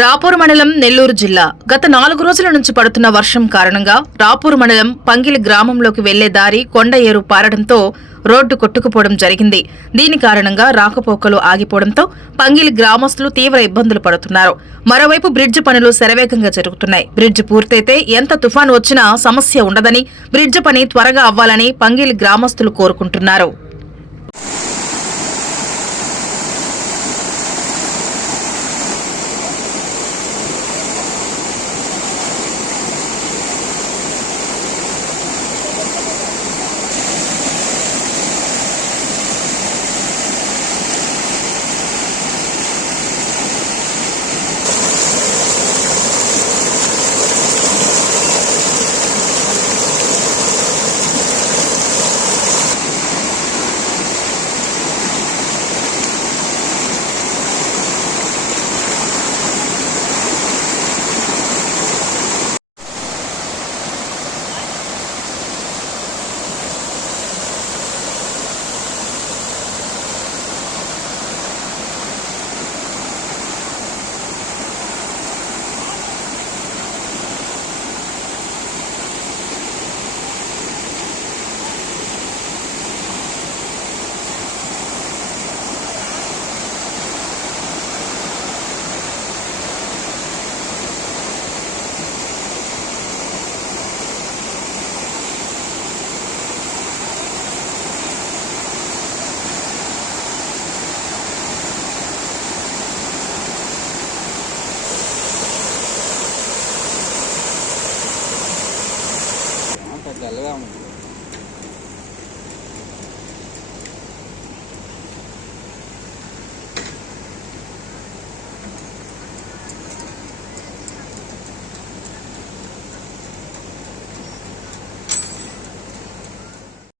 రాపూర్ మండలం నెల్లూరు జిల్లా గత 4 రోజుల నుంచి పడుతున్న వర్షం కారణంగా రాపూర్ మండలం పంగిలి గ్రామంలోకి వెళ్లే దారి కొండ ఏరు పారడంతో రోడ్డు కొట్టుకుపోవడం జరిగింది. దీని కారణంగా రాకపోకలు ఆగిపోవడంతో పంగిలి గ్రామస్తులు తీవ్ర ఇబ్బందులు పడుతున్నారు. మరోవైపు బ్రిడ్జ్ పనులు శరవేగంగా జరుగుతున్నాయి. బ్రిడ్జ్ పూర్తయితే ఎంత తుఫాను వచ్చినా సమస్య ఉండదని, బ్రిడ్జ్ పని త్వరగా అవ్వాలని పంగిలి గ్రామస్తులు కోరుకుంటున్నారు.